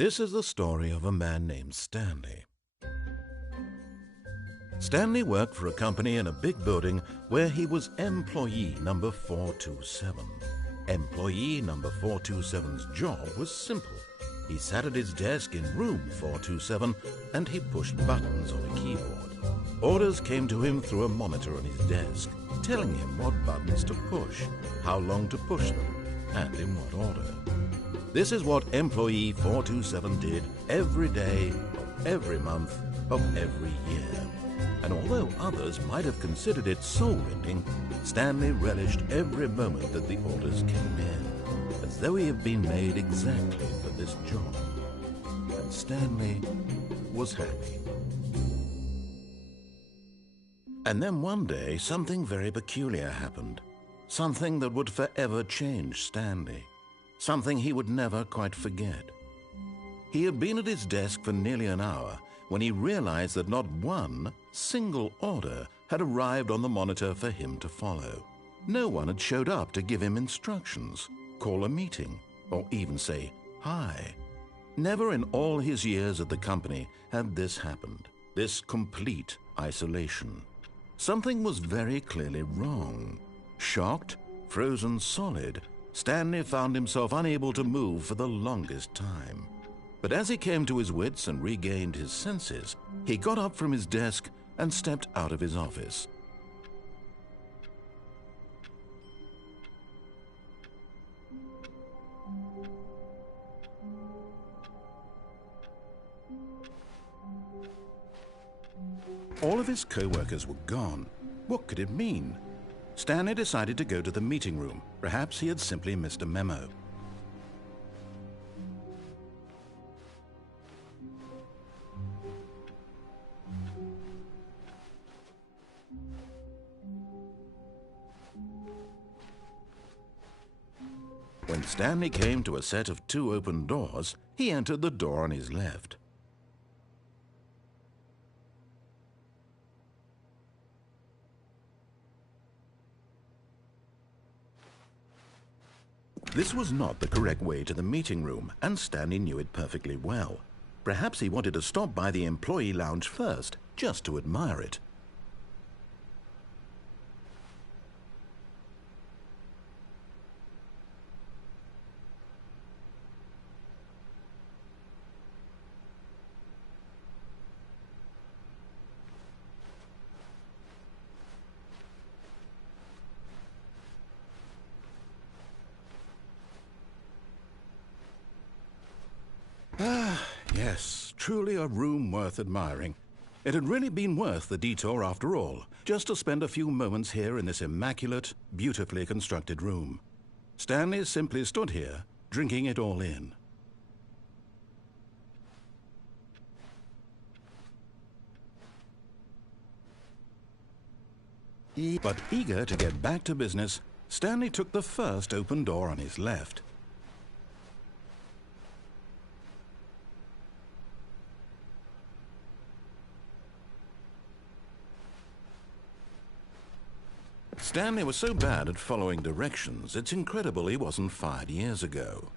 This is the story of a man named Stanley. Stanley worked for a company in a big building where he was employee number 427. Employee number 427's job was simple. He sat at his desk in room 427 and he pushed buttons on a keyboard. Orders came to him through a monitor on his desk, telling him what buttons to push, how long to push them, and in what order. This is what employee 427 did every day of every month of every year. And although others might have considered it soul-rending, Stanley relished every moment that the orders came in, as though he had been made exactly for this job. And Stanley was happy. And then one day, something very peculiar happened. Something that would forever change Stanley. Something he would never quite forget. He had been at his desk for nearly an hour when he realized that not one single order had arrived on the monitor for him to follow. No one had showed up to give him instructions, call a meeting, or even say hi. Never in all his years at the company had this happened, this complete isolation. Something was very clearly wrong. Shocked, frozen solid, Stanley found himself unable to move for the longest time. But as he came to his wits and regained his senses, he got up from his desk and stepped out of his office. All of his co-workers were gone. What could it mean? Stanley decided to go to the meeting room. Perhaps he had simply missed a memo. When Stanley came to a set of 2 open doors, he entered the door on his left. This was not the correct way to the meeting room, and Stanley knew it perfectly well. Perhaps he wanted to stop by the employee lounge first, just to admire it. Yes, truly a room worth admiring. It had really been worth the detour after all, just to spend a few moments here in this immaculate, beautifully constructed room. Stanley simply stood here, drinking it all in. But eager to get back to business, Stanley took the first open door on his left. Stanley was so bad at following directions, it's incredible he wasn't fired years ago.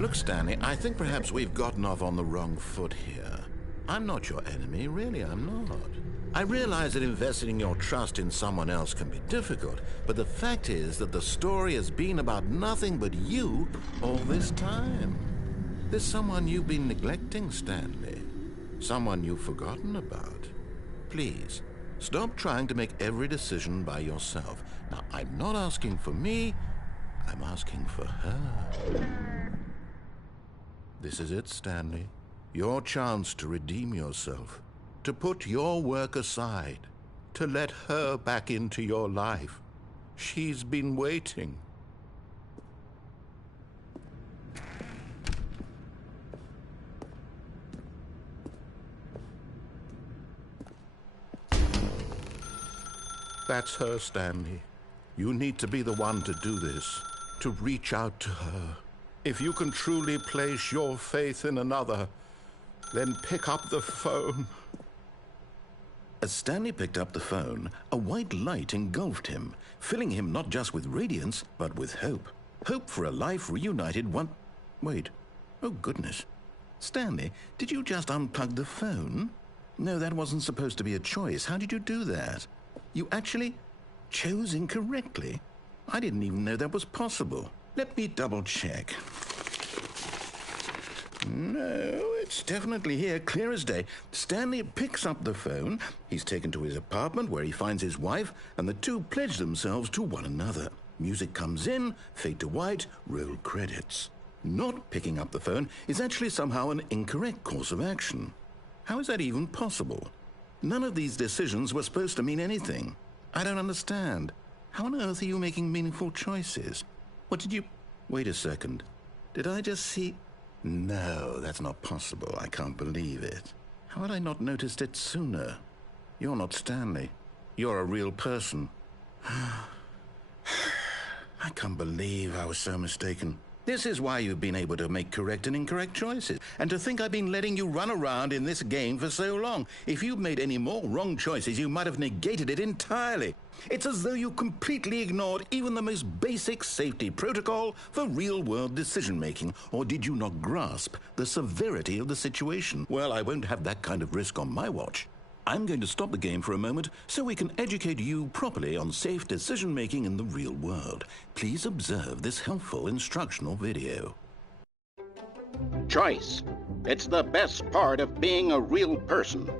Look, Stanley, I think perhaps we've gotten off on the wrong foot here. I'm not your enemy, really, I'm not. I realize that investing your trust in someone else can be difficult, but the fact is that the story has been about nothing but you all this time. There's someone you've been neglecting, Stanley. Someone you've forgotten about. Please, stop trying to make every decision by yourself. Now, I'm not asking for me, I'm asking for her. This is it, Stanley. Your chance to redeem yourself, to put your work aside, to let her back into your life. She's been waiting. That's her, Stanley. You need to be the one to do this, to reach out to her. If you can truly place your faith in another, then pick up the phone. As Stanley picked up the phone, a white light engulfed him, filling him not just with radiance, but with hope. Hope for a life reunited one... Wait. Oh, goodness. Stanley, did you just unplug the phone? No, that wasn't supposed to be a choice. How did you do that? You actually chose incorrectly. I didn't even know that was possible. Let me double check. No, it's definitely here, clear as day. Stanley picks up the phone. He's taken to his apartment where he finds his wife, and the two pledge themselves to one another. Music comes in, fade to white, roll credits. Not picking up the phone is actually somehow an incorrect course of action. How is that even possible? None of these decisions were supposed to mean anything. I don't understand. How on earth are you making meaningful choices? What did you... Wait a second. Did I just see... No, that's not possible. I can't believe it. How had I not noticed it sooner? You're not Stanley. You're a real person. I can't believe I was so mistaken. This is why you've been able to make correct and incorrect choices. And to think I've been letting you run around in this game for so long. If you'd made any more wrong choices, you might have negated it entirely. It's as though you completely ignored even the most basic safety protocol for real-world decision-making. Or did you not grasp the severity of the situation? Well, I won't have that kind of risk on my watch. I'm going to stop the game for a moment so we can educate you properly on safe decision-making in the real world. Please observe this helpful instructional video. Choice. It's the best part of being a real person.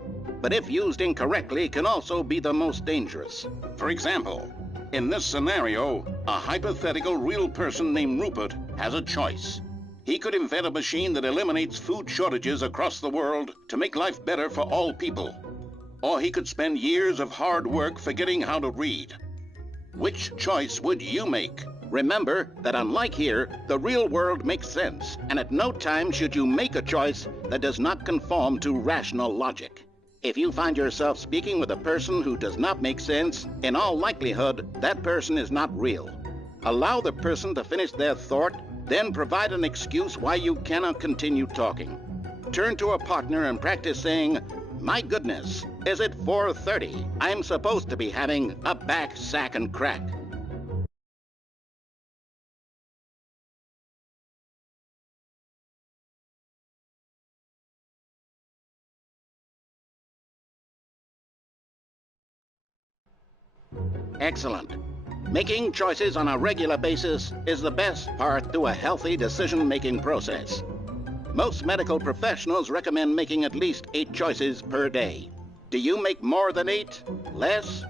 But if used incorrectly, can also be the most dangerous. For example, in this scenario, a hypothetical real person named Rupert has a choice. He could invent a machine that eliminates food shortages across the world to make life better for all people. Or he could spend years of hard work forgetting how to read. Which choice would you make? Remember that unlike here, the real world makes sense, and at no time should you make a choice that does not conform to rational logic. If you find yourself speaking with a person who does not make sense, in all likelihood, that person is not real. Allow the person to finish their thought, then provide an excuse why you cannot continue talking. Turn to a partner and practice saying, "My goodness, is it 4:30? I'm supposed to be having a back, sack, and crack." Excellent. Making choices on a regular basis is the best part to a healthy decision-making process. Most medical professionals recommend making at least 8 choices per day. Do you make more than 8? Less?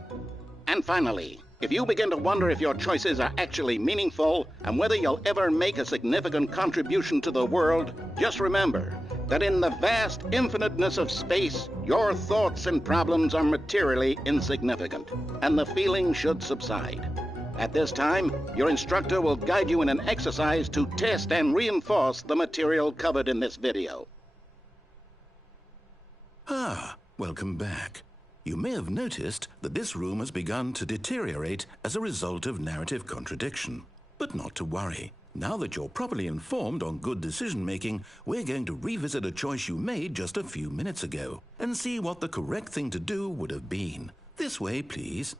And finally, if you begin to wonder if your choices are actually meaningful and whether you'll ever make a significant contribution to the world, just remember that in the vast infiniteness of space, your thoughts and problems are materially insignificant, and the feeling should subside. At this time, your instructor will guide you in an exercise to test and reinforce the material covered in this video. Welcome back. You may have noticed that this room has begun to deteriorate as a result of narrative contradiction. But not to worry. Now that you're properly informed on good decision-making, we're going to revisit a choice you made just a few minutes ago and see what the correct thing to do would have been. This way, please.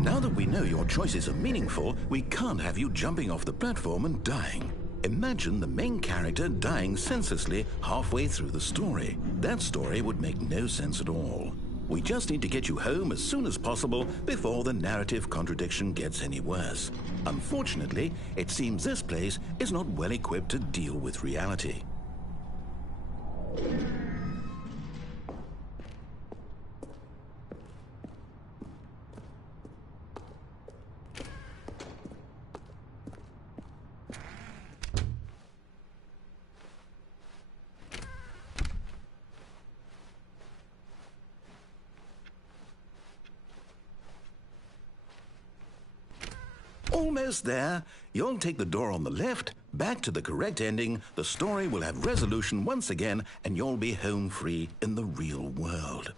Now that we know your choices are meaningful, we can't have you jumping off the platform and dying. Imagine the main character dying senselessly halfway through the story. That story would make no sense at all. We just need to get you home as soon as possible before the narrative contradiction gets any worse. Unfortunately, it seems this place is not well equipped to deal with reality. Almost there. You'll take the door on the left, back to the correct ending, the story will have resolution once again, and you'll be home free in the real world.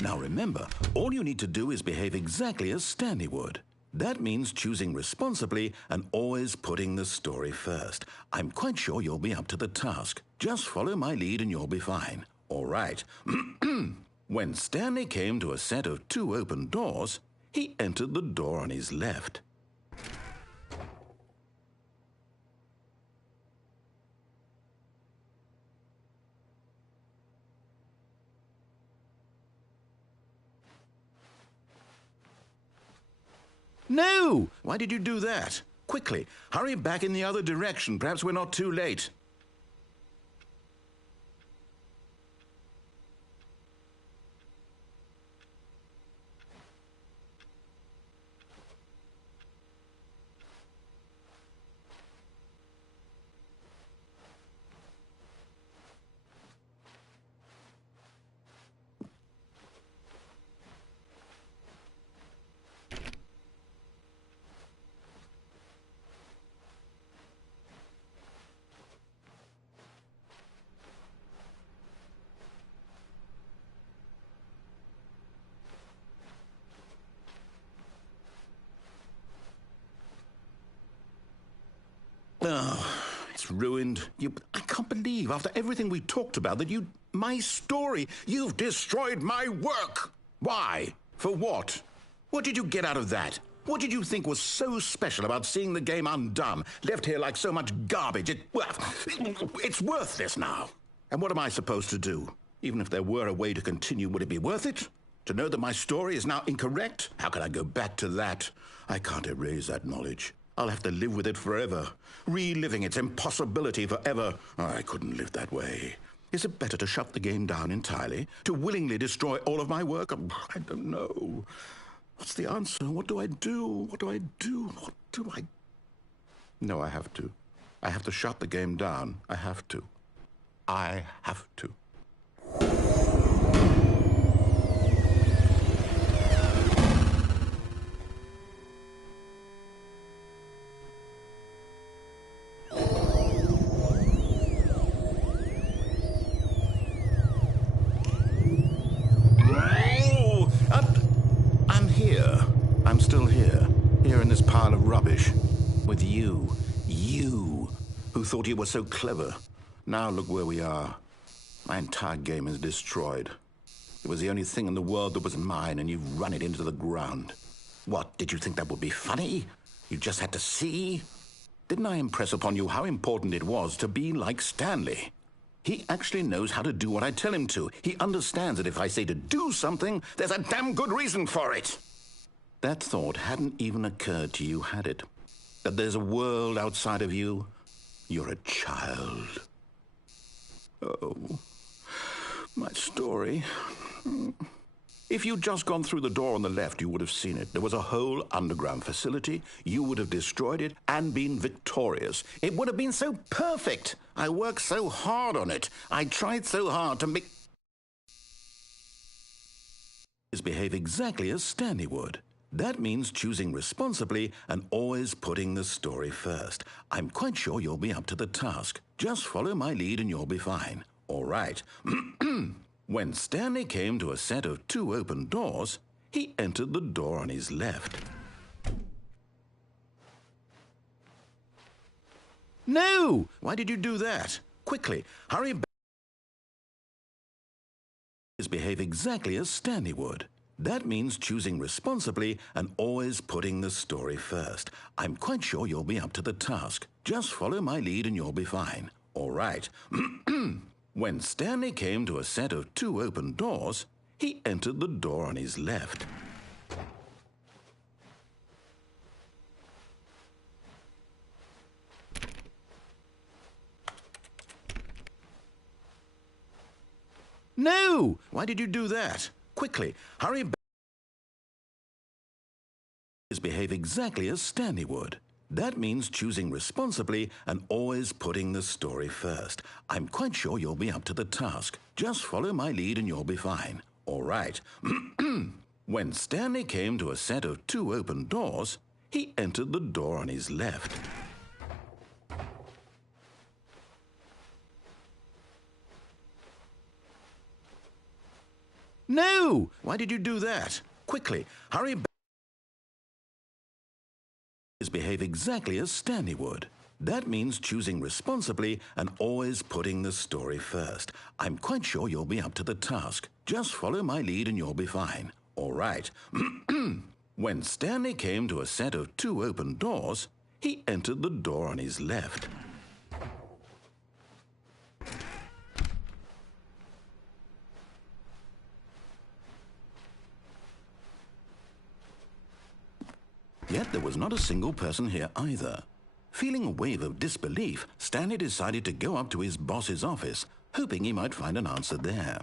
Now remember, all you need to do is behave exactly as Stanley would. That means choosing responsibly and always putting the story first. I'm quite sure you'll be up to the task. Just follow my lead and you'll be fine. All right. When Stanley came to a set of 2 open doors, he entered the door on his left. No! Why did you do that? Quickly, hurry back in the other direction. Perhaps we're not too late. Oh, it's ruined. I can't believe, after everything we talked about, that my story, you've destroyed my work. Why? For what? What did you get out of that? What did you think was so special about seeing the game undone, left here like so much garbage? It's worthless now. And what am I supposed to do? Even if there were a way to continue, would it be worth it? To know that my story is now incorrect? How can I go back to that? I can't erase that knowledge. I'll have to live with it forever, reliving its impossibility forever. I couldn't live that way. Is it better to shut the game down entirely? To willingly destroy all of my work? I don't know. What's the answer? What do I do? What do I do? What do I... No, I have to. I have to shut the game down. I have to. I have to. I'm still here in this pile of rubbish, with you, who thought you were so clever. Now look where we are. My entire game is destroyed. It was the only thing in the world that was mine, and you've run it into the ground. What, did you think that would be funny? You just had to see? Didn't I impress upon you how important it was to be like Stanley? He actually knows how to do what I tell him to. He understands that if I say to do something, there's a damn good reason for it. That thought hadn't even occurred to you, had it? That there's a world outside of you? You're a child. Oh, my story. If you'd just gone through the door on the left, you would have seen it. There was a whole underground facility. You would have destroyed it and been victorious. It would have been so perfect. I worked so hard on it. I tried so hard to make... behave exactly as Stanley would. That means choosing responsibly and always putting the story first. I'm quite sure you'll be up to the task. Just follow my lead and you'll be fine. All right. When Stanley came to a set of 2 open doors, he entered the door on his left. No! Why did you do that? Quickly, hurry back. Behave exactly as Stanley would. That means choosing responsibly and always putting the story first. I'm quite sure you'll be up to the task. Just follow my lead and you'll be fine. All right. When Stanley came to a set of 2 open doors, he entered the door on his left. No! Why did you do that? Quickly, hurry back. Behave exactly as Stanley would. That means choosing responsibly and always putting the story first. I'm quite sure you'll be up to the task. Just follow my lead and you'll be fine. All right. When Stanley came to a set of 2 open doors, he entered the door on his left. No! Why did you do that? Quickly, hurry back. Behave exactly as Stanley would. That means choosing responsibly and always putting the story first. I'm quite sure you'll be up to the task. Just follow my lead and you'll be fine. All right. When Stanley came to a set of 2 open doors, he entered the door on his left. Yet there was not a single person here either. Feeling a wave of disbelief, Stanley decided to go up to his boss's office, hoping he might find an answer there.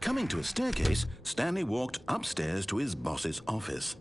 Coming to a staircase, Stanley walked upstairs to his boss's office.